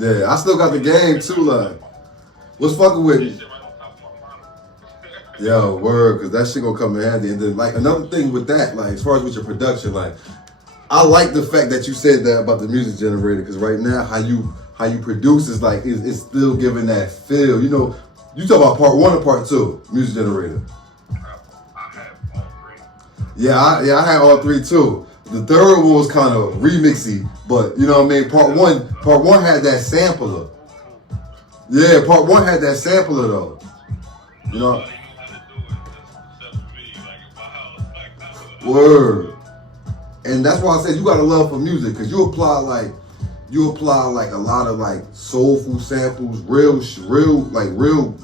Yeah, I still got the game too. Like, what's fucking with me? Yo, word, because that shit gonna come in handy. And then, like, another thing with that, like, as far as with your production, like, I like the fact that you said that about the music generator, because right now, how you produce is like, it's still giving that feel. You know, you talk about part 1 or part 2, music generator. I have all 3. Yeah, I had all 3 too. The third one was kind of remixy, but you know what I mean. Part one had that sampler. Yeah, part 1 had that sampler though. You know. Word. And that's why I said you got a love for music, because you apply like a lot of like soulful samples, real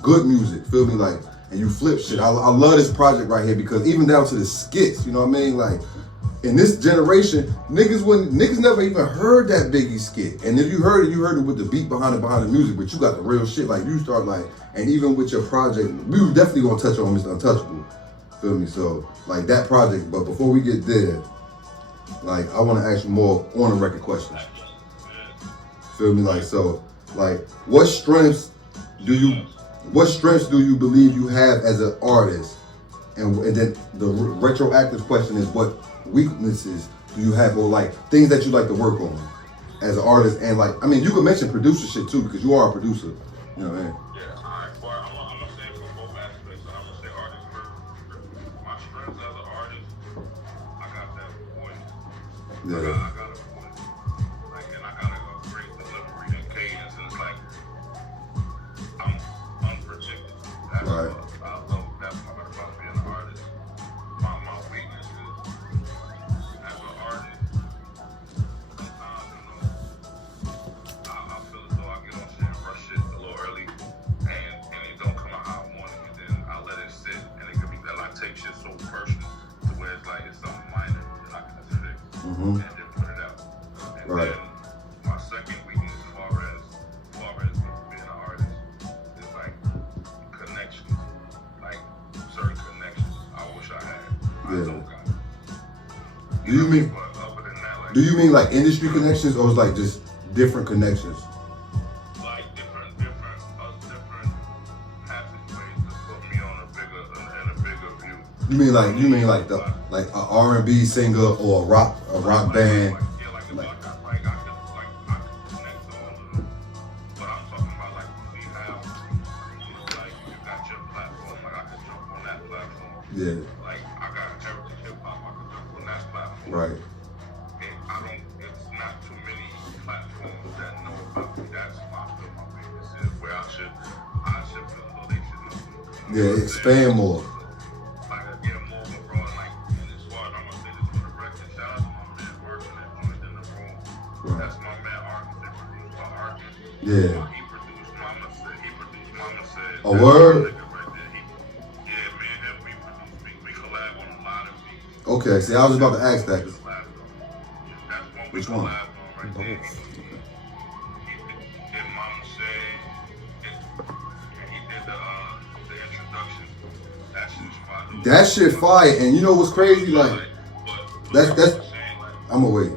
good music. Feel me? Like, and you flip shit. I love this project right here, because even down to the skits, you know what I mean? Like, in this generation, niggas never even heard that Biggie skit. And if you heard it with the beat behind the music, but you got the real shit. Like, you start like, and even with your project, we were definitely gonna touch on Mr. Untouchable. Feel me? So, like, that project, but before we get there, like, I want to ask you more on the record questions. Feel me? Like, so, like, what strengths do you believe you have as an artist? And then the retroactive question is, what weaknesses do you have, or like things that you like to work on as an artist? And like, I mean, you could mention producer shit too, because you are a producer. You know what I mean? Yeah, I'm gonna say from both aspects. I'm gonna say artist first. My strengths as an artist, I got that voice. Yeah. I got a voice. Like, and I got a great delivery and cadence. And it's like, I'm unpredictable. That's right. I love that part about being an artist. My weakness is, as an artist, sometimes, you know, I feel as though I get on shit and rush shit a little early, and it don't come out how I want it, and then I let it sit, and it could be that I take shit so personal to where it's like it's something minor that I can just fix and then put it out. And Right. then my second weakness, as far as being an artist, is like connections, like certain connections. I wish I had. I don't got it. Do you mean? But other than that, like, Do you mean like industry connections, or is like just different connections? like different passageways to put me on in a bigger view. You mean like the like a R&B singer or a rock band? I could connect to all of them. But I'm talking about like see how like you got your platform, like I could jump on that platform. Yeah. Like I got heritage hip hop, I could jump on that platform. Right. And it's not too many platforms that know about me. That's my weakness is, where I should feel as though they should know me. Yeah. Expand more. Like I get more of a broad, like, and as far as I'm gonna say this for the record, shout out to my man working that joint in the room. Right. That's my man Arkin that produced my Arkin. Yeah. He produced Mama Said. A word? Right there. Yeah, me and him, we collab on a lot of beats. Okay. See, I was about to ask that. That's one we Which one? collabed on right there. He did Mama Said, and he did the introduction. That shit's fire. That shit fire. And you know what's crazy? Like, that's I'ma wait.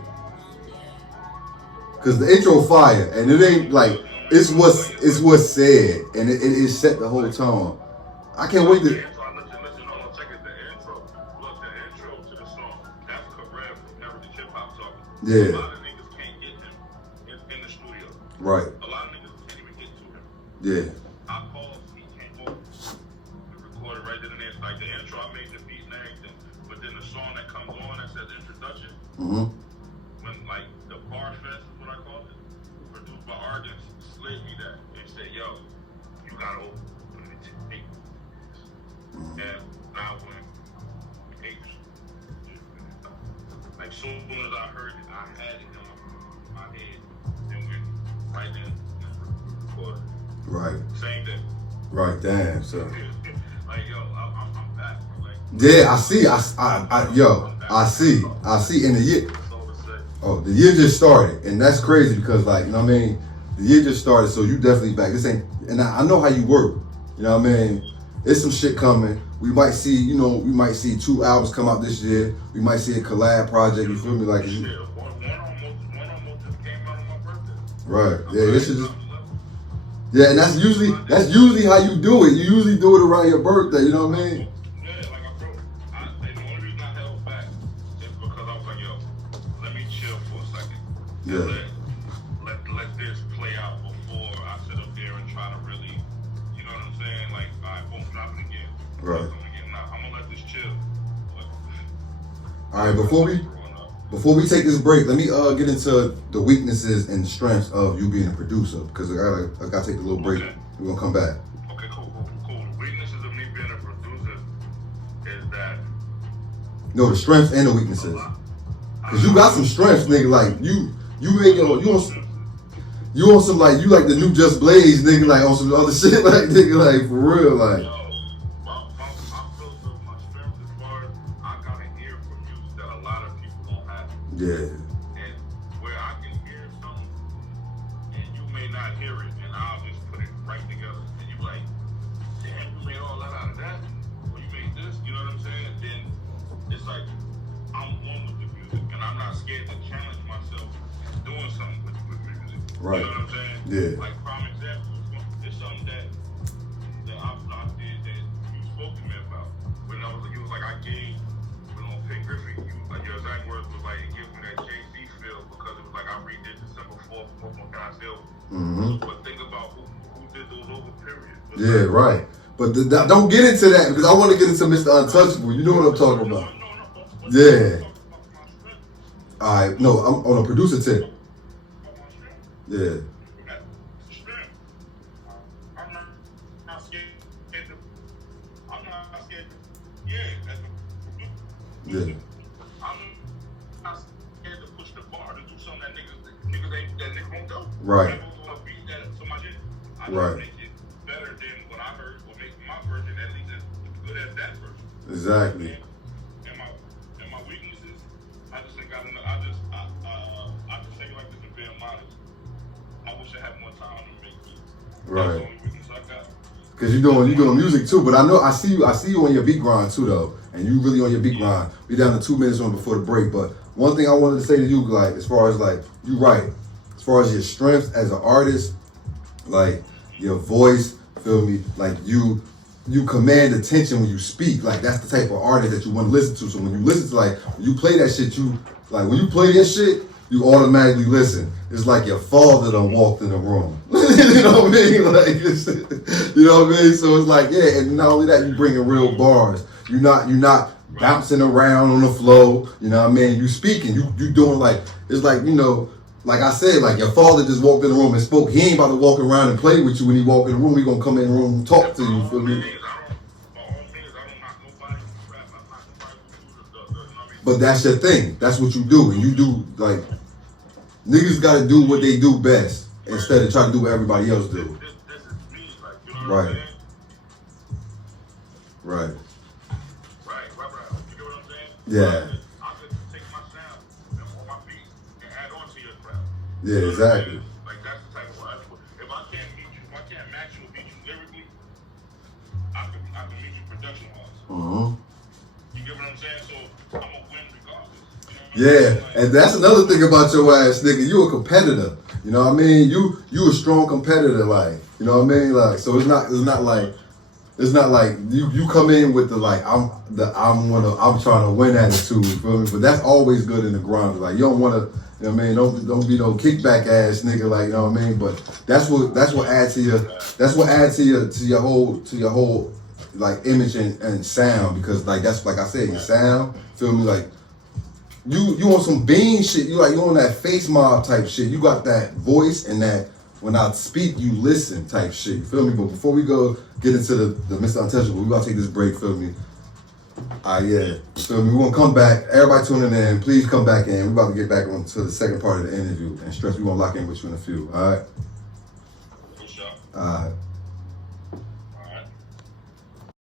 Cause the intro fire, and it ain't like it's what's said, and it set the whole tone. I can't wait to. Listen, hold on, check it. The intro. Look, the intro to the song. That's Karev from Heritage Hip Hop talking. Yeah. A lot of niggas can't get him in the studio. Right. A lot of niggas can't even get to him. Yeah. I called, he came over. We recorded right then and there. Like the intro, I made the beat and everything. But then the song that comes on that says introduction, Mm-hmm. when like the Bar Fest is what I call it, produced by artists, slid me that and said, yo, you gotta open it to me. And I went apes. Like soon as I heard it, I had it in my head and went right then and recorded. Right. Same day. Right. Damn. So. Like yo, I'm back. Like Yeah, I see. I see. In the year. Oh, the year just started, and that's crazy because, like, you know what I mean? The year just started, so you definitely back. This ain't, and I know how you work. You know what I mean? There's some shit coming. We might see, 2 albums come out this year. We might see a collab project. You feel me? Like, one almost just came out on my birthday. Right. Yeah, this is just. Yeah, and that's usually how you do it. You usually do it around your birthday. You know what I mean? Yeah, like I broke. The only reason I held back is because I was like, yo, let me chill for a second. Yeah. Let this play out before I sit up there and try to really, you know what I'm saying? Like, all right, boom, drop it again. Right. Nah, I'm gonna let this chill. All right, before we take this break, let me get into the weaknesses and strengths of you being a producer, because I gotta take a little break. Okay. We're gonna come back. Okay, cool. The weaknesses of me being a producer is that No, the strengths and the weaknesses. Cause you got some strengths, nigga. Like you on some like you like the new Just Blaze, nigga. Like on some other shit, like nigga, like for real, like. Yeah. And where I can hear something and you may not hear it, and I'll just put it right together. And you like, damn, you made all that out of that? Or you made this? You know what I'm saying? Then it's like, I'm one with the music, and I'm not scared to challenge myself doing something with music. Right. You know what I'm saying? Yeah. Like, prime example, it's something that I did that you spoke to me about. When you was like, I gave, on Pink Griffey, your exact words was like, it gives me that JC feel because it was like I redid December 4th, what more can I feel? But think about who did those over periods. Yeah, right. But don't get into that because I want to get into Mr. Untouchable. You know what I'm talking about? Yeah. All right. No, I'm on a producer tip. Yeah. I'm not scared to, yeah. I'm not scared to push the bar to do something that niggas won't do. Right. I right. Make it better than what I heard, or make my version at least as good as that version. Exactly. And my weaknesses, I just think I just say it like this and being modest. I wish I had more time to make beats. Right. That's the only weakness I got. Cause you doing music too, but I see you on your beat grind too though, and you really on your beat grind. We down to 2 minutes on before the break, but one thing I wanted to say to you, like as far as like you right, as far as your strengths as an artist, like your voice, feel me, like you command attention when you speak. Like that's the type of artist that you want to listen to. So when you listen to when you play that shit, when you play this shit, you automatically listen. It's like your father done walked in the room. You know what I mean? Like, you know what I mean? So it's like, yeah, and not only that, you bringing real bars. You're not bouncing around on the flow. You know what I mean? You speaking. You doing like, it's like, you know, like I said, like your father just walked in the room and spoke. He ain't about to walk around and play with you when he walk in the room. He gonna come in the room and talk to you. Feel me? But that's your thing. That's what you do. And you do, like, niggas gotta do what they do best instead of trying to do what everybody else do. This is me, like, you know what I'm saying? Right. Right. You get what I'm saying? Yeah. I could take my sound on my beat and add on to your crowd. Yeah, exactly. Like, that's the type of what if I can't meet you, if I can't match you or beat you lyrically, I can meet you production-wise. You get what I'm saying? So I'm gonna win regardless. You know what I mean? Yeah, and that's another thing about your ass, nigga. You a competitor. You know what I mean? You a strong competitor, like, you know what I mean? Like, so it's not like you come in with the like I'm trying to win attitude, you feel me? But that's always good in the grind. Like you don't wanna, you know what I mean, don't be no kickback ass nigga, like, you know what I mean? But that's what adds to your whole like image and sound, because like that's like I said, your sound, feel me, like you on some bean shit, you on that face mob type shit. You got that voice and that when I speak you listen type shit, you feel me? But before we go get into the Mr. Untouchable, we about to take this break, feel me? Yeah, feel me? We're gonna come back. Everybody tuning in, please come back in. We're about to get back on to the second part of the interview, and Stress, we're gonna lock in with you in a few, alright? For sure. Alright.